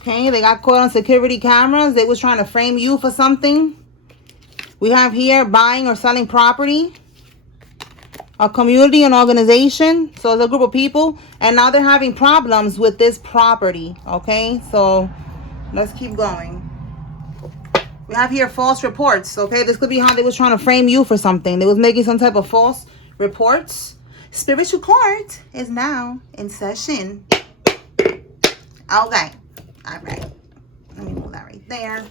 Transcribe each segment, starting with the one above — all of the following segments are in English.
Okay, they got caught on security cameras. They was trying to frame you for something. We have here buying or selling property. A community and organization. So it's a group of people. And now they're having problems with this property. Okay, so let's keep going. We have here false reports. Okay, this could be how they was trying to frame you for something. They was making some type of false reports. Spiritual court is now in session. Okay. All right. Let me move that right there.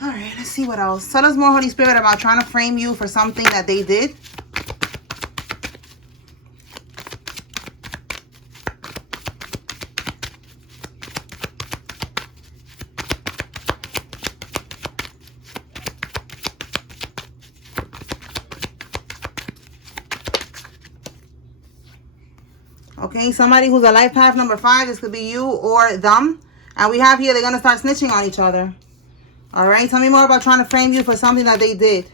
All right, let's see what else. Tell us more, Holy Spirit, about trying to frame you for something that they did. Okay, somebody who's a life path number 5. This could be you or them. And we have here, they're going to start snitching on each other. All right, tell me more about trying to frame you for something that they did.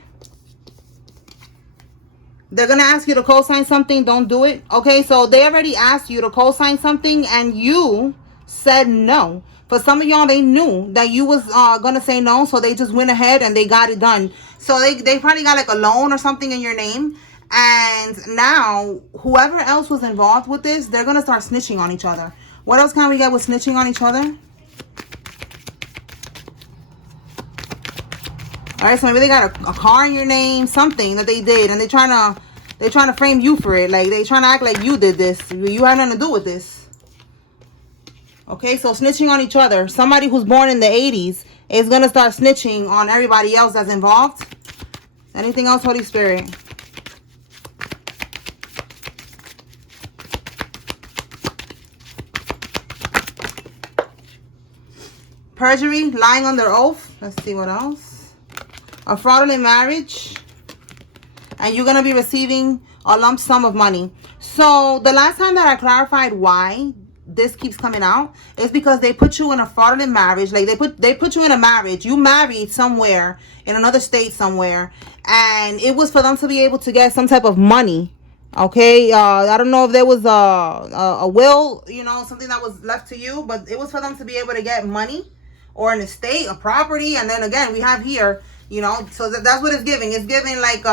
They're going to ask you to co-sign something. Don't do it. Okay, so they already asked you to co-sign something and you said no. For some of y'all, they knew that you was going to say no. So they just went ahead and they got it done. So they probably got like a loan or something in your name. And now, whoever else was involved with this, they're going to start snitching on each other. What else can we get with snitching on each other? All right, so maybe they got a car in your name, something that they did, and they're trying to frame you for it. Like, they trying to act like you did this. You had nothing to do with this. Okay, so snitching on each other. Somebody who's born in the 80s is going to start snitching on everybody else that's involved. Anything else, Holy Spirit? Perjury, lying under oath. Let's see what else. A fraudulent marriage. And you're going to be receiving a lump sum of money. So the last time that I clarified why this keeps coming out is because they put you in a fraudulent marriage. Like they put you in a marriage. You married somewhere in another state somewhere. And it was for them to be able to get some type of money. Okay, I don't know if there was a will, you know, something that was left to you. But it was for them to be able to get money. Or an estate, a property, and then again we have here, you know, so that's what it's giving. It's giving like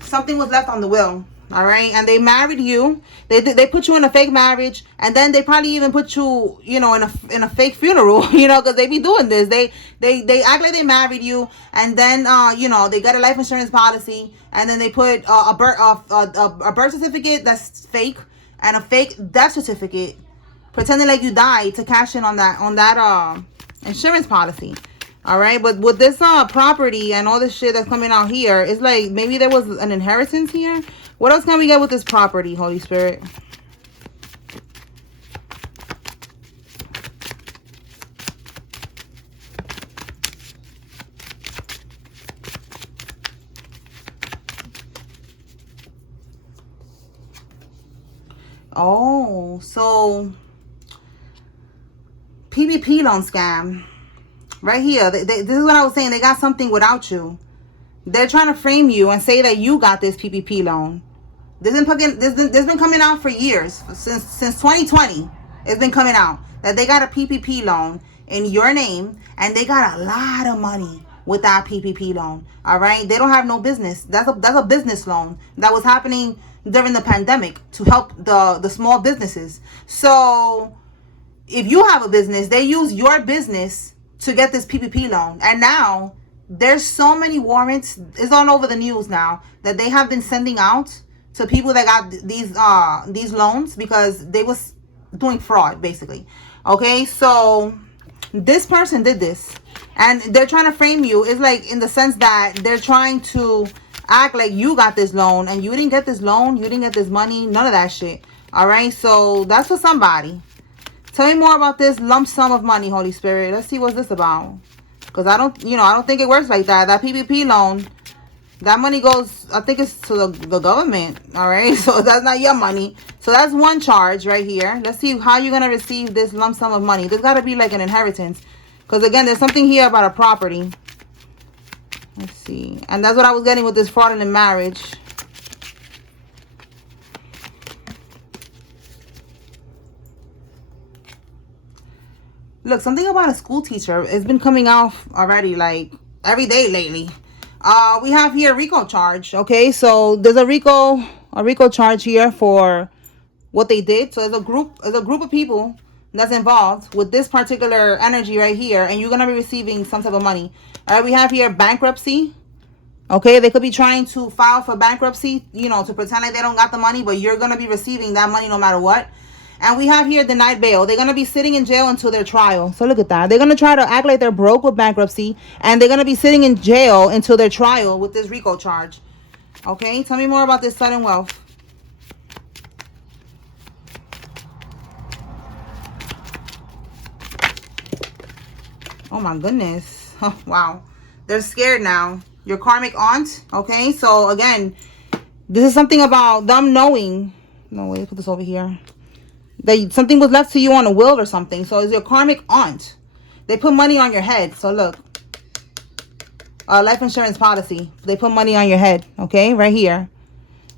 something was left on the will. All right, and they married you. They put you in a fake marriage, and then they probably even put you, you know, in a fake funeral, you know, because they be doing this. They act like they married you, and then you know, they got a life insurance policy, and then they put a birth certificate that's fake and a fake death certificate, pretending like you died to cash in on that insurance policy. All right, but with this property and all this shit that's coming out here, it's like maybe there was an inheritance here. What else can we get with this property, Holy Spirit? Oh, so PPP loan scam. Right here. This is what I was saying. They got something without you. They're trying to frame you and say that you got this PPP loan. This been coming out for years. Since 2020. It's been coming out that they got a PPP loan in your name. And they got a lot of money with that PPP loan. All right. They don't have no business. That's a business loan that was happening during the pandemic to help the small businesses. So if you have a business, they use your business to get this PPP loan. And now there's so many warrants. It's all over the news now that they have been sending out to people that got these loans because they was doing fraud, basically. Okay, so this person did this and they're trying to frame you. It's like in the sense that they're trying to act like you got this loan and you didn't get this loan, you didn't get this money, none of that shit. All right, so that's for somebody. Tell me more about this lump sum of money, Holy Spirit. Let's see what's this about. Because I don't think it works like that. That PPP loan, that money goes, I think it's to the government. All right. So that's not your money. So that's one charge right here. Let's see how you're going to receive this lump sum of money. There's got to be like an inheritance. Because again, there's something here about a property. Let's see. And that's what I was getting with this fraudulent marriage. Look, something about a school teacher. It's been coming out already, like, every day lately. We have here RICO charge. Okay, so there's a RICO charge here for what they did. So there's a group of people that's involved with this particular energy right here, and you're gonna be receiving some type of money. All right, we have here bankruptcy. Okay, they could be trying to file for bankruptcy, you know, to pretend like they don't got the money, but you're gonna be receiving that money no matter what. And we have here denied bail. They're going to be sitting in jail until their trial. So look at that. They're going to try to act like they're broke with bankruptcy. And they're going to be sitting in jail until their trial with this RICO charge. Okay. Tell me more about this sudden wealth. Oh my goodness. Oh, wow. They're scared now. Your karmic aunt. Okay. So again, this is something about them knowing. No, wait, put this over here. That something was left to you on a will or something. So it's your karmic aunt. They put money on your head. So look. Life insurance policy. They put money on your head. Okay, right here.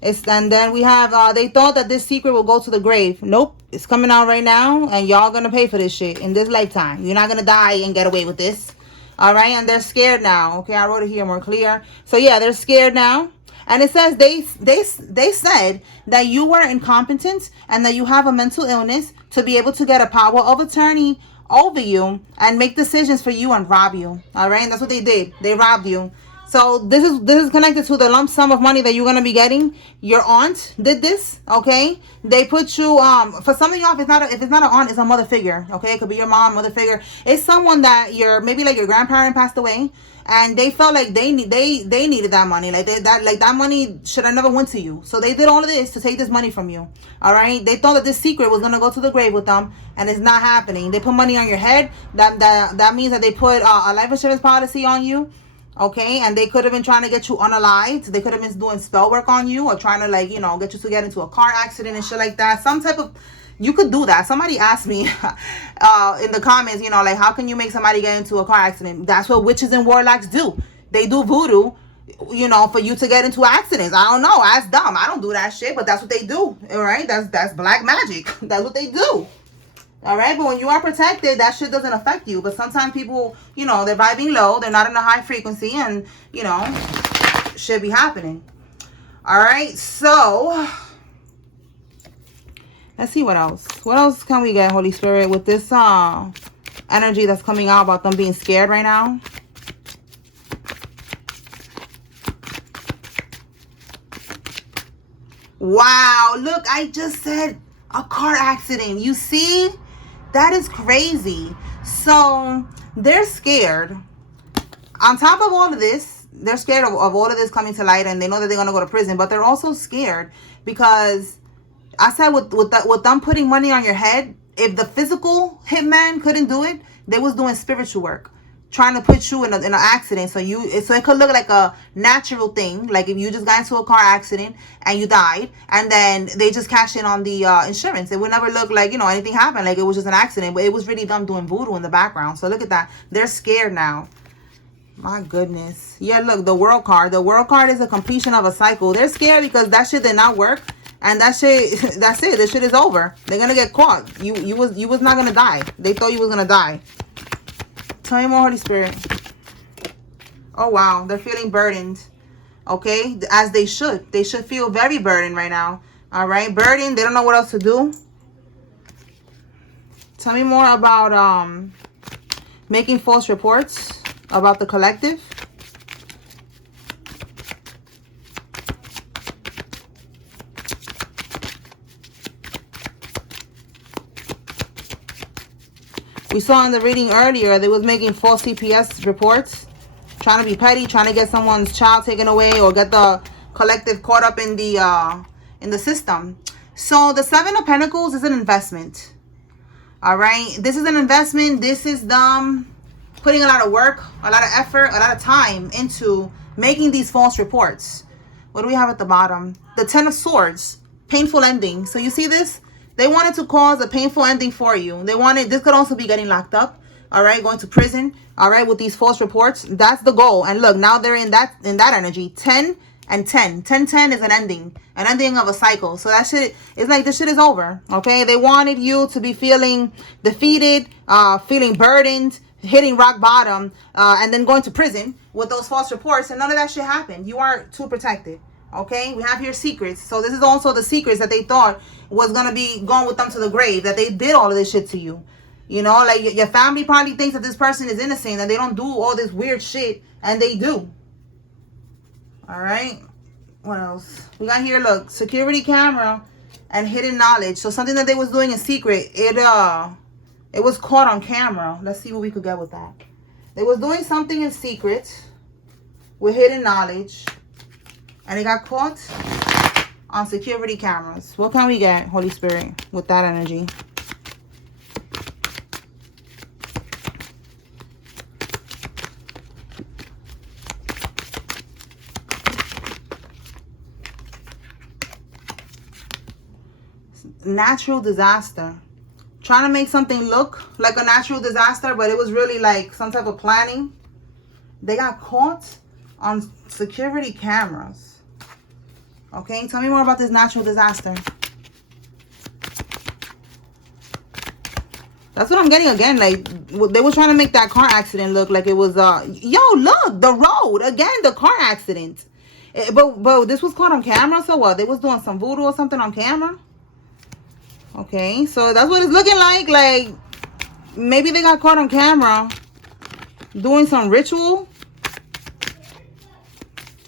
And then we have, they thought that this secret will go to the grave. Nope. It's coming out right now. And y'all gonna pay for this shit in this lifetime. You're not gonna die and get away with this. Alright, and they're scared now. Okay, I wrote it here more clear. So yeah, they're scared now. And it says they said that you were incompetent and that you have a mental illness to be able to get a power of attorney over you and make decisions for you and rob you. All right, and that's what they did. They robbed you. So this is connected to the lump sum of money that you're gonna be getting. Your aunt did this. Okay, they put you for some of y'all. If it's not an aunt, it's a mother figure. Okay, it could be your mom, mother figure. It's someone that maybe like your grandparent passed away. And they felt like they needed that money, like that money should have never went to you. So they did all of this to take this money from you. All right, they thought that this secret was gonna go to the grave with them, and it's not happening. They put money on your head. That means that they put a life insurance policy on you. Okay, and they could have been trying to get you unalived. They could have been doing spell work on you or trying to get you to get into a car accident and shit like that. Some type of. You could do that. Somebody asked me in the comments, like, how can you make somebody get into a car accident? That's what witches and warlocks do. They do voodoo, for you to get into accidents. I don't know. That's dumb. I don't do that shit, but that's what they do. All right? That's black magic. That's what they do. All right? But when you are protected, that shit doesn't affect you. But sometimes people, they're vibing low. They're not in a high frequency and, shit be happening. All right? So... let's see what else. What else can we get, Holy Spirit, with this energy that's coming out about them being scared right now? Wow, look, I just said a car accident. You see? That is crazy. So, they're scared. On top of all of this, they're scared of all of this coming to light, and they know that they're going to go to prison, but they're also scared because... I said with them putting money on your head, if the physical hitman couldn't do it, they was doing spiritual work, trying to put you in an accident. So it could look like a natural thing, like if you just got into a car accident and you died, and then they just cashed in on the insurance. It would never look like anything happened, like it was just an accident, but it was really them doing voodoo in the background. So look at that, they're scared now. My goodness. Yeah, look, the world card. The world card is a completion of a cycle. They're scared because that shit did not work. And that's it. This shit is over. They're gonna get caught. You was not gonna die. They thought you was gonna die. Tell me more, Holy Spirit. Oh wow, they're feeling burdened. Okay, as they should. They should feel very burdened right now. All right, burdened. They don't know what else to do. Tell me more about making false reports about the collective. We saw in the reading earlier, they was making false CPS reports, trying to be petty, trying to get someone's child taken away or get the collective caught up in the system. So the Seven of Pentacles is an investment. All right, this is an investment. This is them putting a lot of work, a lot of effort, a lot of time into making these false reports. What do we have at the bottom? The Ten of Swords, painful ending. So you see this? They wanted to cause a painful ending for you. This could also be getting locked up, all right, going to prison, all right, with these false reports. That's the goal. And look, now they're in that energy. 10 and 10. 10 is an ending of a cycle. So that shit is like, this shit is over. Okay, they wanted you to be feeling defeated, feeling burdened, hitting rock bottom, and then going to prison with those false reports, and none of that shit happened. You are too protected. Okay, we have your secrets. So this is also the secrets that they thought was gonna be going with them to the grave, that they did all of this shit to you. You know, like your family probably thinks that this person is innocent and they don't do all this weird shit, and they do. All right, what else we got here? Look, security camera and hidden knowledge. So something that they was doing in secret, it was caught on camera. Let's see what we could get with that. They was doing something in secret with hidden knowledge, and it got caught on security cameras. What can we get, Holy Spirit, with that energy? Natural disaster. Trying to make something look like a natural disaster, but it was really like some type of planning. They got caught on security cameras. Okay, tell me more about this natural disaster. That's what I'm getting again. Like, they were trying to make that car accident look like it was, yo, look, the road. Again, the car accident. But this was caught on camera, so what? They was doing some voodoo or something on camera? Okay, so that's what it's looking like. Like, maybe they got caught on camera doing some ritual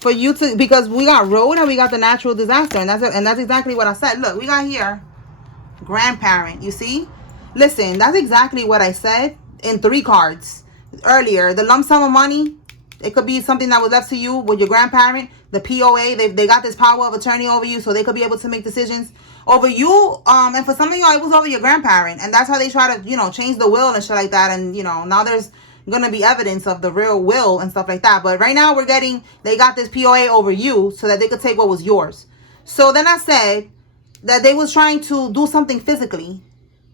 for you to, because we got road and we got the natural disaster, and that's exactly what I said. Look, we got here grandparent. You see, listen, that's exactly what I said in 3 cards earlier. The lump sum of money, it could be something that was left to you with your grandparent. The POA, they got this power of attorney over you, so they could be able to make decisions over you. And for some of y'all, it was over your grandparent, and that's how they try to, you know, change the will and shit like that. And, you know, now there's gonna be evidence of the real will and stuff like that. But right now they got this POA over you so that they could take what was yours. So then I said that they was trying to do something physically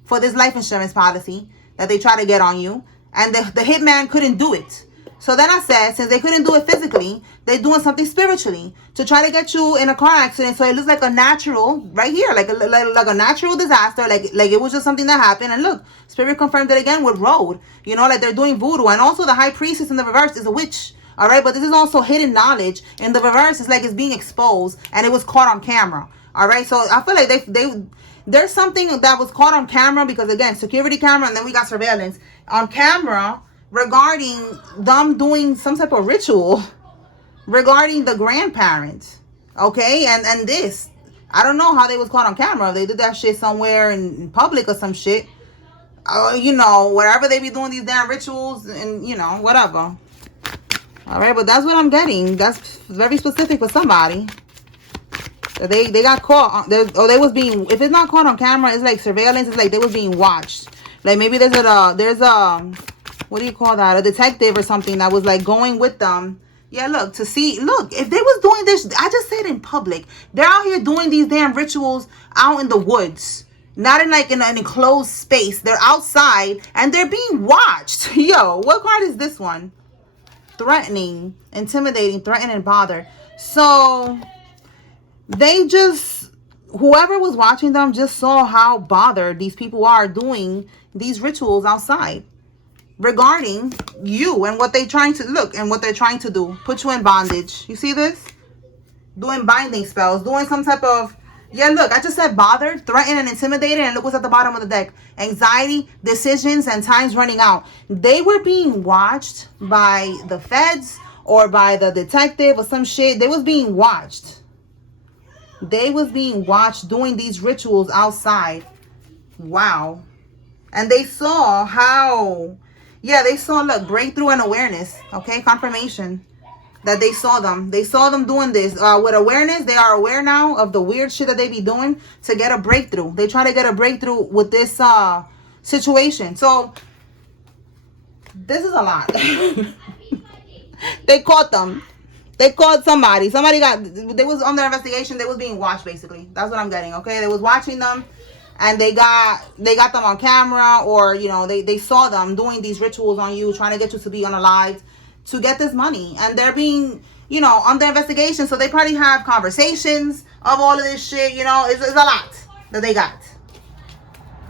for this life insurance policy that they try to get on you, and the hitman couldn't do it. So then I said, since they couldn't do it physically, they're doing something spiritually to try to get you in a car accident, so it looks like a natural, right here, like a natural disaster, like it was just something that happened. And look, Spirit confirmed it again with road. You know, like they're doing voodoo. And also the high priestess in the reverse is a witch. All right, but this is also hidden knowledge. In the reverse, it's like it's being exposed, and it was caught on camera. All right, so I feel like there's something that was caught on camera, because again, security camera, and then we got surveillance on camera regarding them doing some type of ritual regarding the grandparents. Okay, and this, I don't know how they was caught on camera. They did that shit somewhere in public or some shit. You know, wherever they be doing these damn rituals, and you know, whatever. All right, but that's what I'm getting. That's very specific for somebody. They got caught. They was being, if it's not caught on camera, it's like surveillance. It's like they was being watched. Like maybe there's a what do you call that? A detective or something that was like going with them. Yeah, look, to see, look, if they was doing this, I just said in public, they're out here doing these damn rituals out in the woods, not in like in an enclosed space. They're outside and they're being watched. Yo, what card is this one? Threatening, intimidating, threaten, and bother. So they just, whoever was watching them just saw how bothered these people are doing these rituals outside regarding you and what they're trying to look and what they're trying to do. Put you in bondage. You see this? Doing binding spells, doing some type of, yeah, look, I just said bothered, threatened, and intimidated, and look what's at the bottom of the deck. Anxiety, decisions, and time's running out. They were being watched by the feds or by the detective or some shit. They was being watched. They was being watched doing these rituals outside. Wow. And they saw how, yeah, they saw, look, breakthrough and awareness. Okay, confirmation that they saw them. They saw them doing this with awareness. They are aware now of the weird shit that they be doing to get a breakthrough. They try to get a breakthrough with this situation. So this is a lot. They caught them. They caught somebody. Somebody they was on their investigation. They was being watched, basically. That's what I'm getting, okay? They was watching them, and they got them on camera, or, you know, they saw them doing these rituals on you, trying to get you to be unalived to get this money. And they're being, you know, under investigation. So they probably have conversations of all of this shit. You know, it's a lot that they got.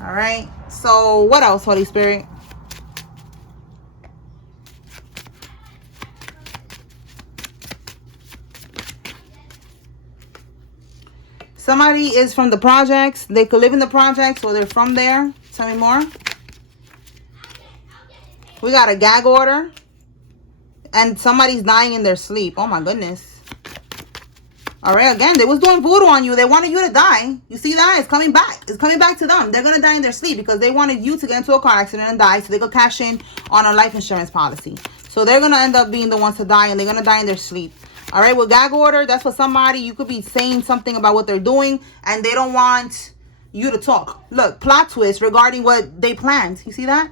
All right. So what else, Holy Spirit? Somebody is from the projects. They could live in the projects or they're from there. Tell me more. We got a gag order. And somebody's dying in their sleep. Oh my goodness. All right, again, they was doing voodoo on you. They wanted you to die. You see that? It's coming back. It's coming back to them. They're going to die in their sleep because they wanted you to get into a car accident and die so they could cash in on a life insurance policy. So they're going to end up being the ones to die, and they're going to die in their sleep. All right, with gag order, that's for somebody. You could be saying something about what they're doing, and they don't want you to talk. Look, plot twist regarding what they planned. You see that?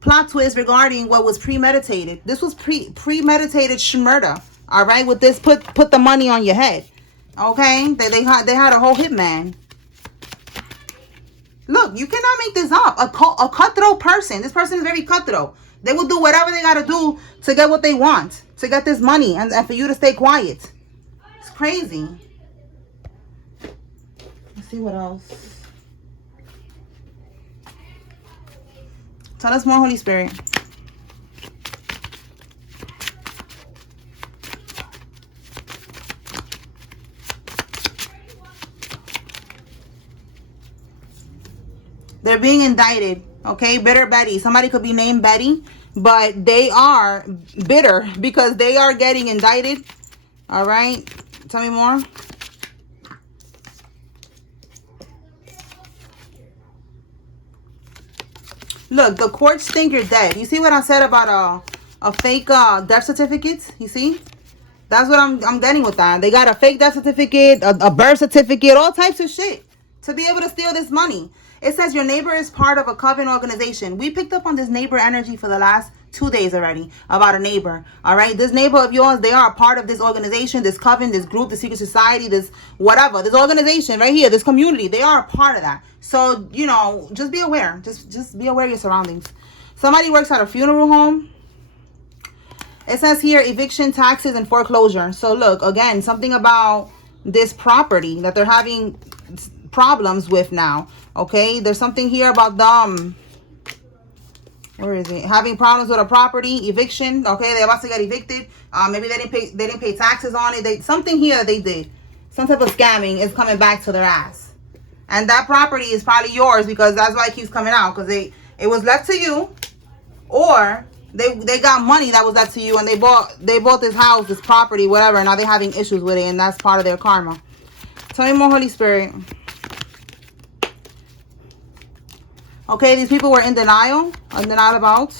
Plot twist regarding what was premeditated. This was premeditated murder. All right, with this, put the money on your head. Okay, they had a whole hitman. Look, you cannot make this up. A cutthroat person. This person is very cutthroat. They will do whatever they got to do to get what they want, to get this money, and for you to stay quiet. It's crazy. Let's see what else. Tell us more, Holy Spirit. They're being indicted, okay? Bitter Betty. Somebody could be named Betty, but they are bitter because they are getting indicted. All right? Tell me more. Look, the courts think you're dead. You see what I said about a fake death certificate? You see? That's what I'm getting with that. They got a fake death certificate, a birth certificate, all types of shit to be able to steal this money. It says your neighbor is part of a coven organization. We picked up on this neighbor energy for the last 2 days already about a neighbor. All right. This neighbor of yours, they are a part of this organization, this coven, this group, the secret society, this whatever, this organization right here, this community. They are a part of that. So, you know, just be aware. Just be aware of your surroundings. Somebody works at a funeral home. It says here eviction, taxes, and foreclosure. So look, again, something about this property that they're having problems with now. Okay, there's something here about them. Where is it? Having problems with a property, eviction. Okay, they're about to get evicted. Maybe they didn't pay taxes on it. Something here that they did. Some type of scamming is coming back to their ass. And that property is probably yours because that's why it keeps coming out. Because it was left to you, or they got money that was left to you, and they bought this house, this property, whatever. And now they're having issues with it, and that's part of their karma. Tell me more, Holy Spirit. Okay, these people were in denial about,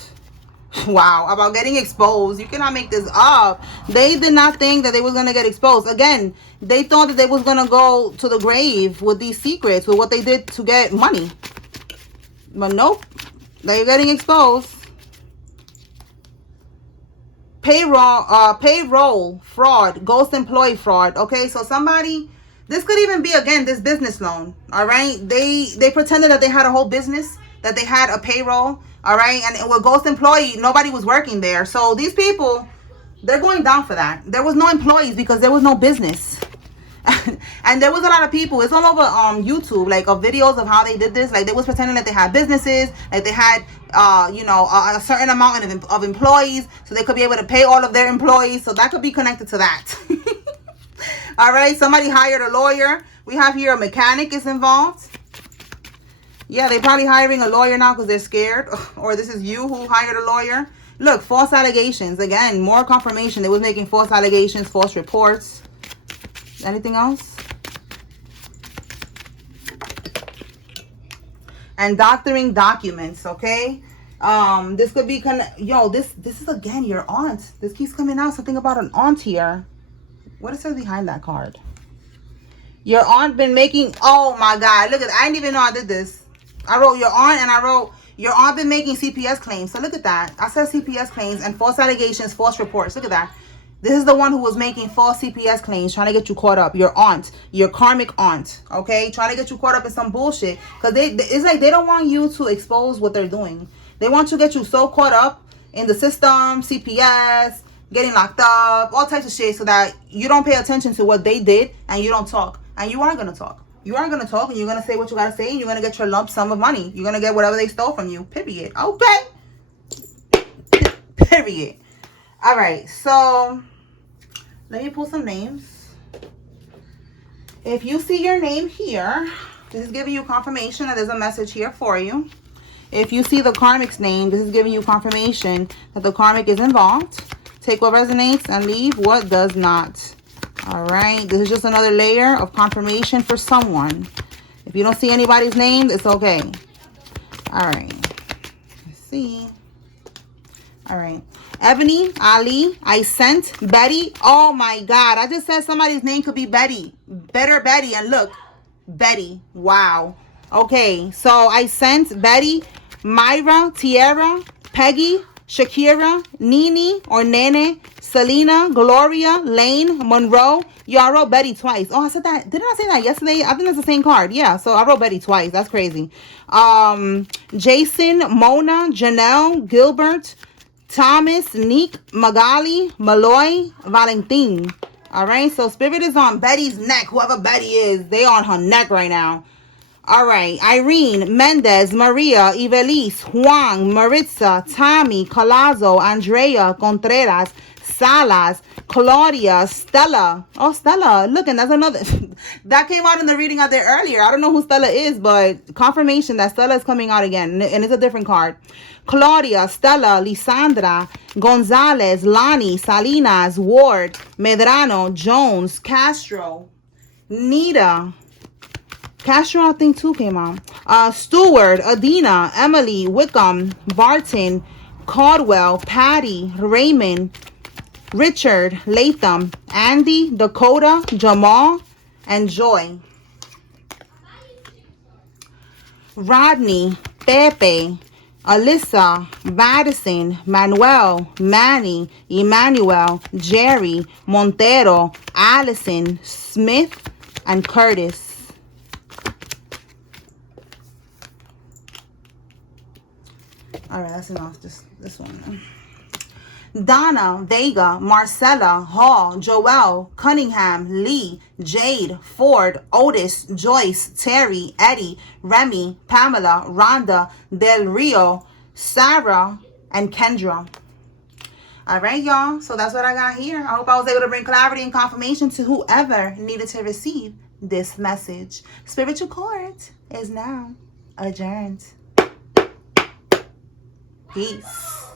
wow, about getting exposed. You cannot make this up. They did not think that they was going to get exposed. Again, they thought that they was going to go to the grave with these secrets, with what they did to get money. But nope, they're getting exposed. Payroll fraud, ghost employee fraud. Okay, so somebody... This could even be, again, this business loan, all right? They pretended that they had a whole business, that they had a payroll, all right? And with ghost employee, nobody was working there. So these people, they're going down for that. There was no employees because there was no business. And there was a lot of people. It's all over YouTube, like, of videos of how they did this. Like, they was pretending that they had businesses, like they had, you know, a certain amount of employees, so they could be able to pay all of their employees. So that could be connected to that. All right, somebody hired a lawyer. We have here a mechanic is involved. Yeah, they're probably hiring a lawyer now because they're scared. Or this is you who hired a lawyer. Look, false allegations. Again, more confirmation. They was making false allegations, false reports. Anything else? And doctoring documents, okay? This could be this is, again, your aunt. This keeps coming out. Something about an aunt here. What is it behind that card? Your aunt been making... Oh, my God. Look at... I didn't even know I did this. I wrote your aunt, and I wrote... Your aunt been making CPS claims. So look at that. I said CPS claims and false allegations, false reports. Look at that. This is the one who was making false CPS claims, trying to get you caught up. Your aunt. Your karmic aunt. Okay? Trying to get you caught up in some bullshit. Because it's like they don't want you to expose what they're doing. They want to get you so caught up in the system, CPS... getting locked up, all types of shit, so that you don't pay attention to what they did and you don't talk. And you are going to talk. You are going to talk and you're going to say what you got to say and you're going to get your lump sum of money. You're going to get whatever they stole from you. Period. Okay? Period. All right. So, let me pull some names. If you see your name here, this is giving you confirmation that there's a message here for you. If you see the karmic's name, this is giving you confirmation that the karmic is involved. Take what resonates and leave what does not. All right. This is just another layer of confirmation for someone. If you don't see anybody's name, it's okay. All right. Let's see. All right. Ebony, Ali, I sent, Betty. Oh my God. I just said somebody's name could be Betty. Better Betty. And look, Betty. Wow. Okay. So I sent Betty, Myra, Tierra, Peggy, Shakira, Nene or Nene, Selena, Gloria, Lane, Monroe. Yo, I wrote Betty twice. Oh, I said that. Didn't I say that yesterday? I think it's the same card. Yeah, so I wrote Betty twice. That's crazy. Jason, Mona, Janelle, Gilbert, Thomas, Neek, Magali, Malloy, Valentin. All right, so Spirit is on Betty's neck. Whoever Betty is, they on her neck right now. All right, Irene, Mendez, Maria, Ivelisse, Juan, Maritza, Tommy, Colazo, Andrea, Contreras, Salas, Claudia, Stella. Oh, Stella, look, and that's another. That came out in the reading out there earlier. I don't know who Stella is, but confirmation that Stella is coming out again, and it's a different card. Claudia, Stella, Lisandra, Gonzalez, Lonnie, Salinas, Ward, Medrano, Jones, Castro, Nita. Castro, I think, too, came out. Stewart, Adina, Emily, Wickham, Barton, Caldwell, Patty, Raymond, Richard, Latham, Andy, Dakota, Jamal, and Joy. Rodney, Pepe, Alyssa, Madison, Manuel, Manny, Emmanuel, Jerry, Montero, Allison, Smith, and Curtis. All right, that's enough. This one. Donna, Vega, Marcella, Hall, Joelle, Cunningham, Lee, Jade, Ford, Otis, Joyce, Terry, Eddie, Remy, Pamela, Rhonda, Del Rio, Sarah, and Kendra. All right, y'all. So that's what I got here. I hope I was able to bring clarity and confirmation to whoever needed to receive this message. Spiritual court is now adjourned. Peace.